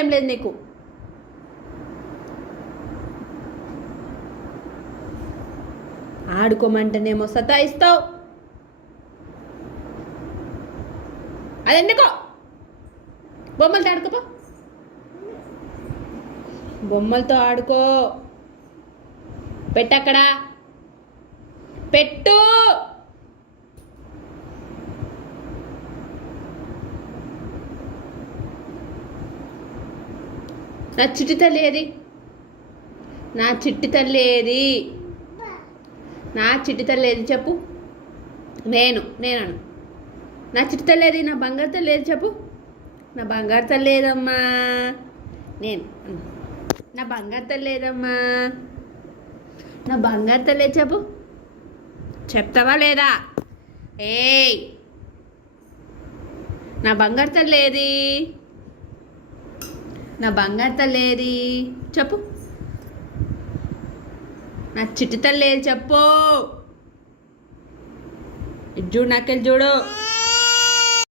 ఏం లేదు నీకు. ఆడుకోమంటేనేమో సతాయిస్తావు. అదెందుకో బొమ్మలతో ఆడుకోపో. బొమ్మలతో ఆడుకో. పెట్టక్కడ పెట్టు. నా చిట్టి తల్లి ఏది? నా చిట్టి తల్లి ఏది? నా చిట్టి తల్లి ఏది చెప్పు. నేనను నా చిట్టి తల్లి ఏది? నా బంగారు తల్లి ఏది చెప్పు. నా బంగారు తల్లి ఏదమ్మా? నేను నా బంగారు తల్లి ఏదమ్మా? నా బంగారు తల్లి ఏది చెప్పు. చెప్తావా లేదా? ఏయ్, నా బంగారు తల్లి ఏది? నా బంగారు తల్లి ఏది చెప్పు. నా చిట్టి తల్లి ఏది చెప్పు. చూడు, నాకెళ్ళి చూడు.